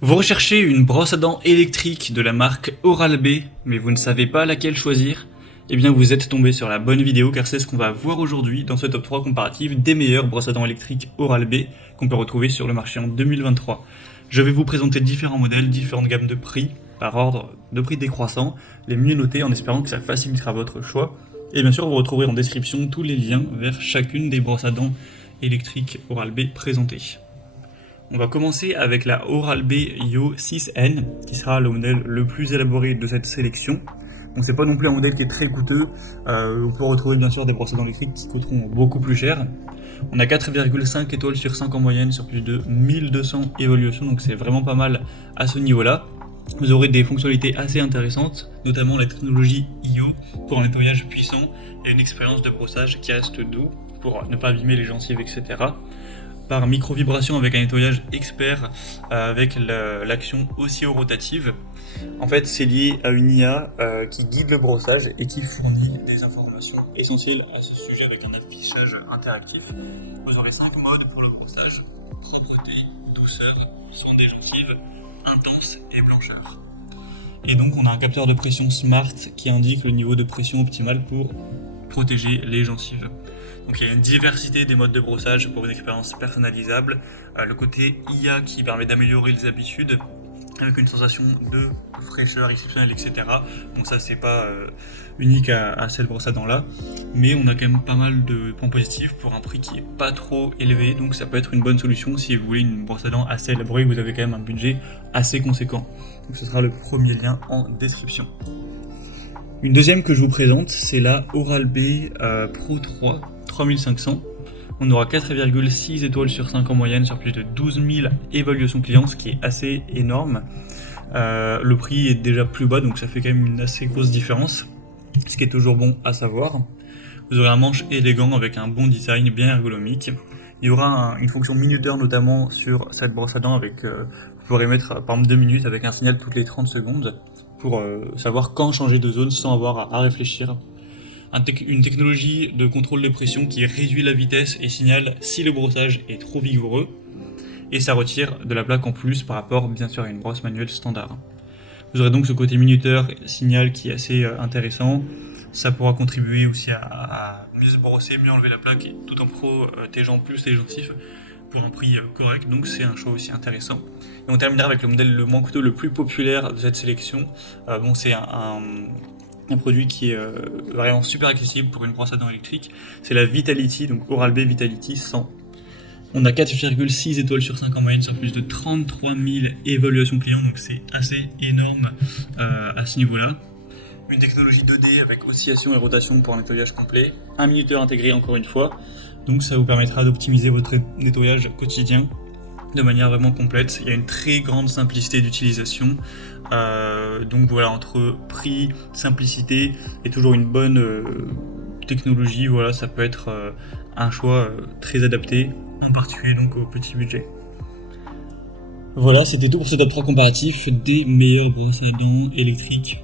Vous recherchez une brosse à dents électrique de la marque Oral-B, mais vous ne savez pas laquelle choisir? Eh bien vous êtes tombé sur la bonne vidéo car c'est ce qu'on va voir aujourd'hui dans ce top 3 comparatif des meilleures brosses à dents électriques Oral-B qu'on peut retrouver sur le marché en 2023. Je vais vous présenter différents modèles, différentes gammes de prix, par ordre de prix décroissant, les mieux notés en espérant que ça facilitera votre choix. Et bien sûr vous retrouverez en description tous les liens vers chacune des brosses à dents électriques Oral-B présentées. On va commencer avec la Oral-B Yo 6N, qui sera le modèle le plus élaboré de cette sélection. Donc c'est pas non plus un modèle qui est très coûteux, on peut retrouver bien sûr des brosses à dents électriques qui coûteront beaucoup plus cher. On a 4,5 étoiles sur 5 en moyenne sur plus de 1200 évaluations, donc c'est vraiment pas mal à ce niveau-là. Vous aurez des fonctionnalités assez intéressantes, notamment la technologie IO pour un nettoyage puissant et une expérience de brossage qui reste doux pour ne pas abîmer les gencives, etc. Par micro-vibration avec un nettoyage expert avec l'action oscillo-rotative. En fait, c'est lié à une IA qui guide le brossage et qui fournit des informations essentielles à ce sujet avec un affichage interactif. Vous aurez 5 modes pour le brossage: propreté, douceur, son des gencives, intense et blancheur. Et donc on a un capteur de pression smart qui indique le niveau de pression optimal pour protéger les gencives. Donc il y a une diversité des modes de brossage pour une expérience personnalisable. Le côté IA qui permet d'améliorer les habitudes avec une sensation de fraîcheur exceptionnelle, etc. Donc ça c'est pas unique à cette brosse à dents là, mais on a quand même pas mal de points positifs pour un prix qui est pas trop élevé, donc ça peut être une bonne solution si vous voulez une brosse à dents assez élaborée, vous avez quand même un budget assez conséquent. Donc ce sera le premier lien en description. Une deuxième que je vous présente, c'est la Oral-B Pro 3 3500. On aura 4,6 étoiles sur 5 en moyenne sur plus de 12 000 évaluations clients, ce qui est assez énorme. Le prix est déjà plus bas, donc ça fait quand même une assez grosse différence, ce qui est toujours bon à savoir. Vous aurez un manche élégant avec un bon design bien ergonomique. Il y aura une fonction minuteur notamment sur cette brosse à dents avec, vous pourrez mettre par exemple 2 minutes avec un signal toutes les 30 secondes pour savoir quand changer de zone sans avoir à réfléchir. Une technologie de contrôle de pression qui réduit la vitesse et signale si le brossage est trop vigoureux, et ça retire de la plaque en plus par rapport bien sûr à une brosse manuelle standard. Vous aurez donc ce côté minuteur signal qui est assez intéressant. Ça pourra contribuer aussi à mieux se brosser, mieux enlever la plaque tout en protégeant plus les gencives pour un prix correct, donc c'est un choix aussi intéressant. Et on terminera avec le modèle le moins coûteux, le plus populaire de cette sélection. C'est un produit qui est vraiment super accessible pour une brosse à dents électrique, c'est la Vitality, donc Oral-B Vitality 100. On a 4,6 étoiles sur 5 en moyenne sur plus de 33 000 évaluations clients, donc c'est assez énorme à ce niveau-là. Une technologie 2D avec oscillation et rotation pour un nettoyage complet, un minuteur intégré encore une fois, donc ça vous permettra d'optimiser votre nettoyage quotidien de manière vraiment complète. Il y a une très grande simplicité d'utilisation, donc voilà, entre prix, simplicité et toujours une bonne technologie, voilà, ça peut être un choix très adapté, en particulier donc au petit budget. Voilà, c'était tout pour ce top 3 comparatif des meilleures brosses à dents électriques